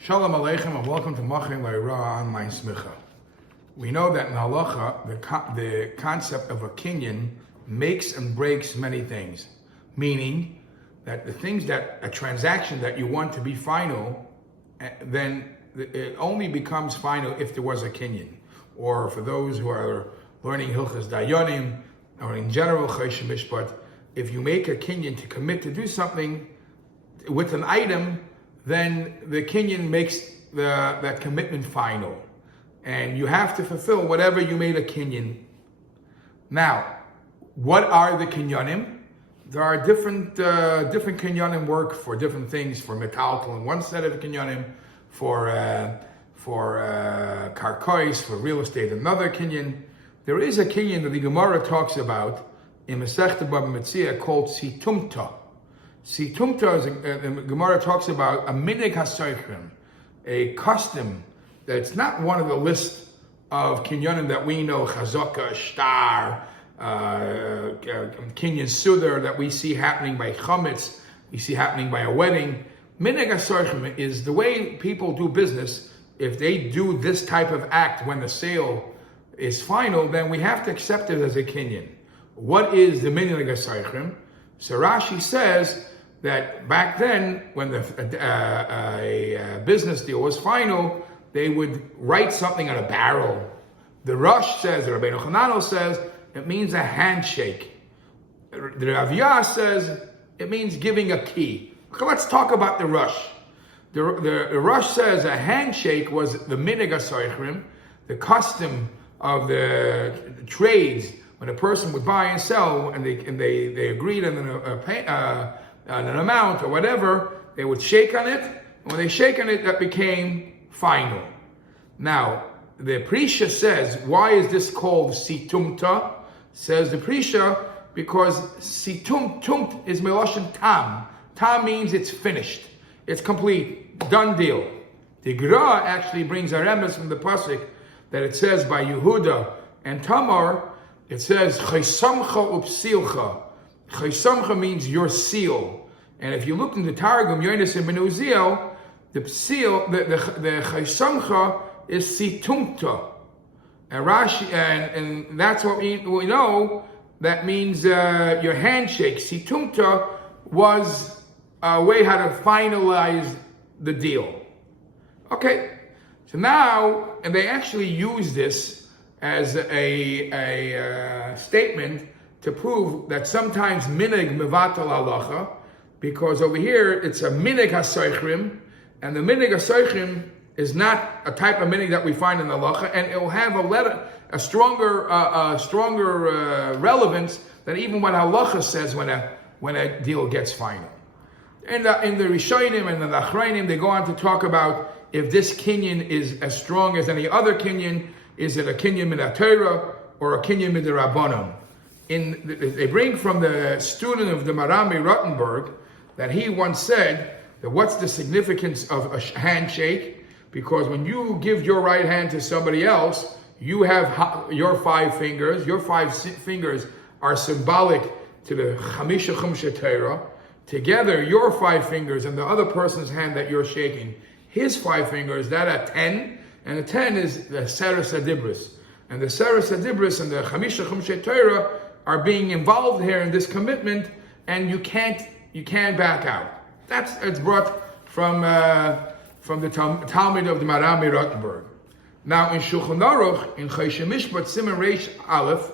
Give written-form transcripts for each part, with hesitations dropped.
Shalom Aleichem and welcome to Machin Le'ira Online Smicha. We know that in Halacha, the concept of a kinyan makes and breaks many things. Meaning that a transaction that you want to be final, then it only becomes final if there was a kinyan. Or for those who are learning Hilchas Dayanim, or in general Choshen Mishpat, if you make a kinyan to commit to do something with an item, then the kinyan makes that commitment final. And you have to fulfill whatever you made a kinyan. Now, what are the kinyanim? There are different kinyanim work for different things. For metaltal in one set of kinyanim, for karkois, for real estate, another kinyan. There is a kinyan that the Gemara talks about in Masechta Bava Metzia called situmta. Situmta, the Gemara talks about a minig hasoichrim, a custom that's not one of the list of kinyanim that we know, chazaka, shtar, kinyan sudar, that we see happening by chametz, we see happening by a wedding. Minig hasoichrim is the way people do business. If they do this type of act when the sale is final, then we have to accept it as a kinyan. What is the minig hasoichrim? So Rashi says that back then, when a business deal was final, they would write something on a barrel. The Rosh says, the Rabbeinu Chananel says, it means a handshake. The Rav Yah says, it means giving a key. Okay, let's talk about the Rosh. The Rosh says a handshake was the minig hasoichrim, the custom of the trades, when a person would buy and sell, and they agreed on an amount or whatever, they would shake on it, and when they shake on it, that became final. Now, the Prisha says, why is this called situmta? Says the Prisha, because tumt is meloshen tam. Tam means it's finished, it's complete, done deal. The Gra actually brings a remes from the pasuk that it says by Yehuda and Tamar, it says chaysamcha upsilcha. Chaysamcha means your seal. And if you look in the Targum, Yonis and Ben Uziel, the seal, the chaysamcha is situmta. And Rashi, and that's what we know, that means your handshake. Situmta was a way how to finalize the deal. Okay, so now, and they actually use this as a statement to prove that sometimes minig mevatel halacha, because over here it's a minig hasoichrim, and the minig hasoichrim is not a type of minig that we find in the halacha, and it will have a stronger relevance than even what halacha says when a deal gets final. And in the Rishonim and the Achronim, they go on to talk about if this kinyan is as strong as any other kinyan. Is it a kinyan min ha-Torah or a kinyan min rabbanon? They bring from the student of the Marami Rottenberg that he once said that what's the significance of a handshake? Because when you give your right hand to somebody else, you have your 5 fingers. Your 5 fingers are symbolic to the Chamisha Chumshe Torah. Together, your 5 fingers and the other person's hand that you're shaking, his 5 fingers, that are 10, and the 10 is the Seres HaDibros. And the Seres HaDibros and the Chamisha Chumshe Torah are being involved here in this commitment, and you can't back out. It's brought from the Talmud of the Marami Rottenberg. Now in Shulchan Aruch, in Choshen Mishpat Siman Reish Aleph,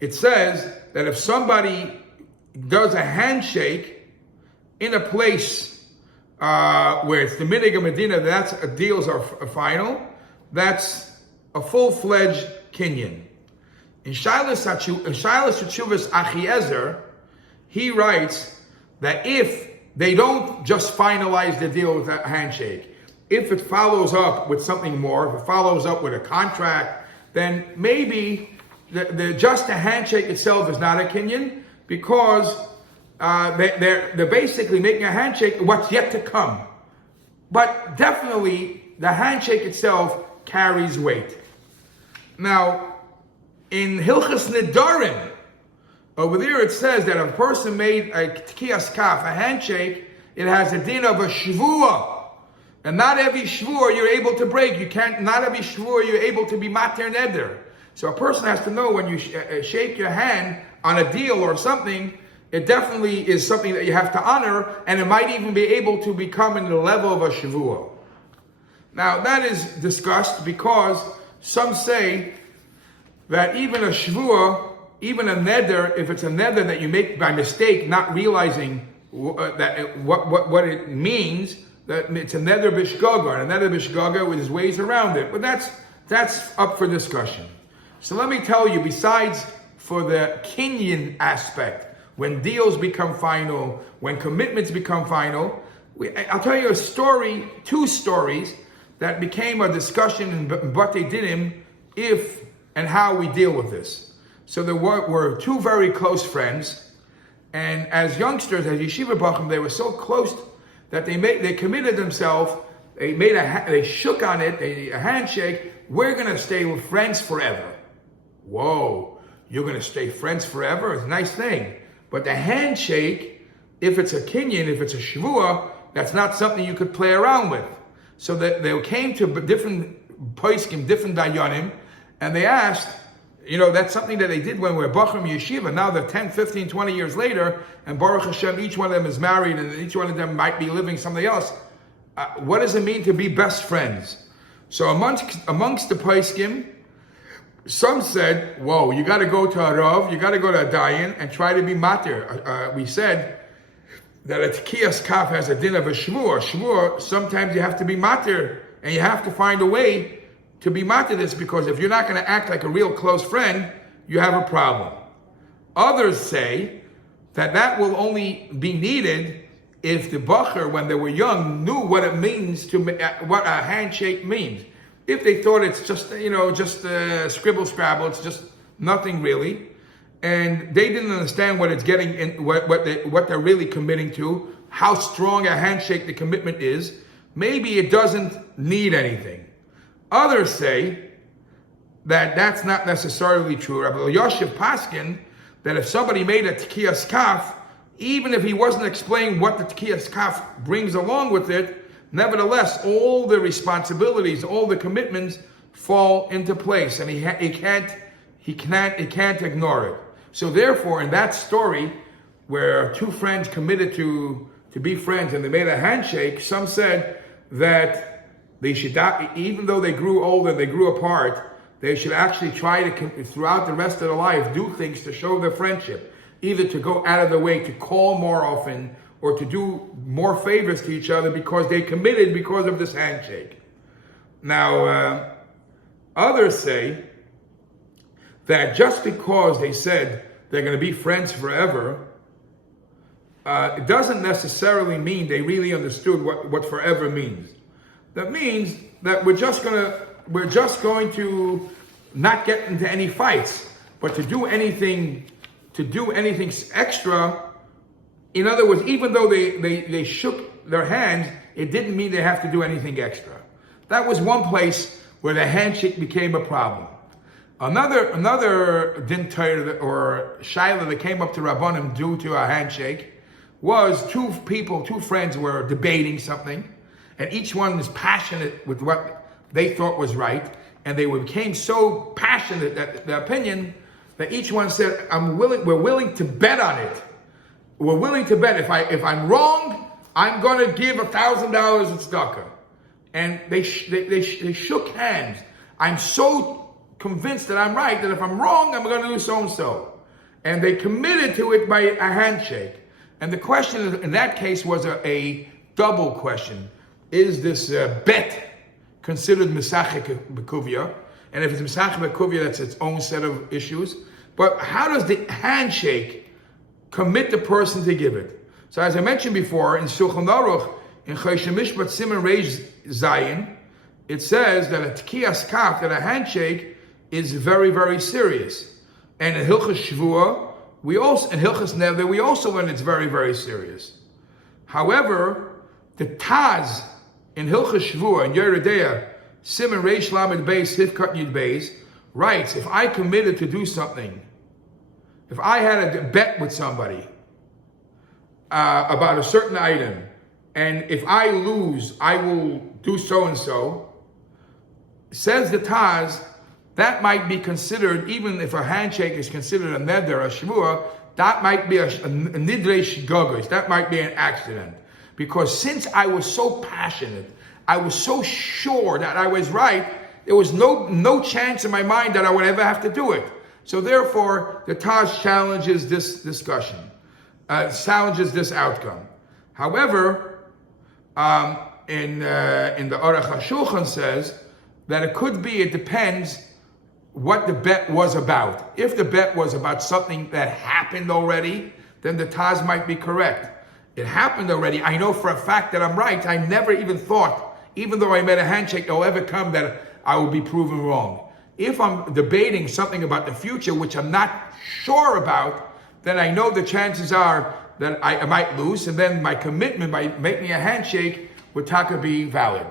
it says that if somebody does a handshake in a place where it's the minig Medina, that's deals are final, that's a full-fledged kinyan. In Shailas Teshuvas Achiezer, he writes that if they don't just finalize the deal with a handshake, if it follows up with something more, if it follows up with a contract, then maybe just the handshake itself is not a kinyan, because they're basically making a handshake what's yet to come. But definitely the handshake itself carries weight. Now, in Hilchas Nedarim, over there it says that if a person made a tkias kaf, a handshake, it has a din of a shvua. And not every shvur you're able to break. Not every shvur you're able to be mater neder. So a person has to know when you shake your hand on a deal or something, it definitely is something that you have to honor, and it might even be able to become in the level of a shavua. Now that is discussed because some say that even a shavua, even a neder, if it's a neder that you make by mistake, not realizing what it means, that it's a neder bishgaga, and a neder bishgaga with his ways around it. But that's up for discussion. So let me tell you, besides for the kinyan aspect, when deals become final, when commitments become final, I'll tell you a story, two stories that became a discussion in Batei Dinim, if and how we deal with this. So there were two very close friends, and as youngsters, as yeshiva bachim, they were so close that they committed themselves. They shook on it, a handshake. We're going to stay with friends forever. Whoa, you're going to stay friends forever? It's a nice thing. But the handshake, if it's a kinyan, if it's a shavua, that's not something you could play around with. So that they came to different poskim, different dayanim, and they asked, that's something that they did when we were Bachram Yeshiva. Now they're 10, 15, 20 years later, and Baruch Hashem, each one of them is married, and each one of them might be living something else. What does it mean to be best friends? So amongst the poskim, some said, whoa, you got to go to a Rav, you got to go to a Dayan, and try to be matir. We said that a Tekias Kaf has a din of a shvur. Shvur, sometimes you have to be matir, and you have to find a way to be matir this, because if you're not going to act like a real close friend, you have a problem. Others say that will only be needed if the bacher, when they were young, knew what it means what a handshake means. If they thought it's just scribble scrabble, it's just nothing really, and they didn't understand what it's getting in, what they're really committing to, how strong a handshake the commitment is, maybe it doesn't need anything. Others say that that's not necessarily true. Rabbi Yoshev Paskin, that if somebody made a Tekias Kaf, even if he wasn't explaining what the Tekias Kaf brings along with it, nevertheless, all the responsibilities, all the commitments fall into place, and he can't ignore it. So therefore, in that story, where two friends committed to be friends and they made a handshake, some said that they should, even though they grew older, they grew apart, they should actually try to, throughout the rest of their life, do things to show their friendship, either to go out of their way to call more often, or to do more favors to each other because they committed because of this handshake. Now, others say that just because they said they're going to be friends forever, it doesn't necessarily mean they really understood what forever means. That means that we're just going to not get into any fights, but to do anything extra. In other words, even though they shook their hands, it didn't mean they have to do anything extra. That was one place where the handshake became a problem. Another din Torah or shaila that came up to Rabbanim due to a handshake was two friends were debating something, and each one was passionate with what they thought was right, and they became so passionate that the opinion that each one said, we're willing to bet on it. We're willing to bet if I'm wrong, I'm going to give $1,000 at tzedakah. And they shook hands. I'm so convinced that I'm right that if I'm wrong, I'm going to do so and so. And they committed to it by a handshake. And the question in that case was a double question: is this bet considered misachek bekuvia? And if it's misachek bekuvia, that's its own set of issues. But how does the handshake commit the person to give it? So as I mentioned before, in Shulchan Aruch, in Choshen Mishpat Siman Reish Zayin, it says that a Tekias Kaf, that a handshake, is very, very serious. And in Hilchas Shvua, in Hilchas Neder, we also learn it's very, very serious. However, the Taz in Hilchas Shvua, in Yeridea, Siman Reish Lamed Beis, Hifkat Yud Beis, writes, if I committed to do something, if I had a bet with somebody about a certain item, and if I lose, I will do so and so. Says the Taz, that might be considered, even if a handshake is considered a neder, a shvua, that might be a nidrei shgogos, that might be an accident. Because since I was so passionate, I was so sure that I was right, there was no chance in my mind that I would ever have to do it. So therefore, the Taz challenges this discussion, challenges this outcome. However, in the Aruch HaShulchan says that it depends what the bet was about. If the bet was about something that happened already, then the Taz might be correct. It happened already. I know for a fact that I'm right. I never even thought, even though I made a handshake, it'll ever come that I will be proven wrong. If I'm debating something about the future, which I'm not sure about, then I know the chances are that I might lose, and then my commitment by making a handshake would be valid.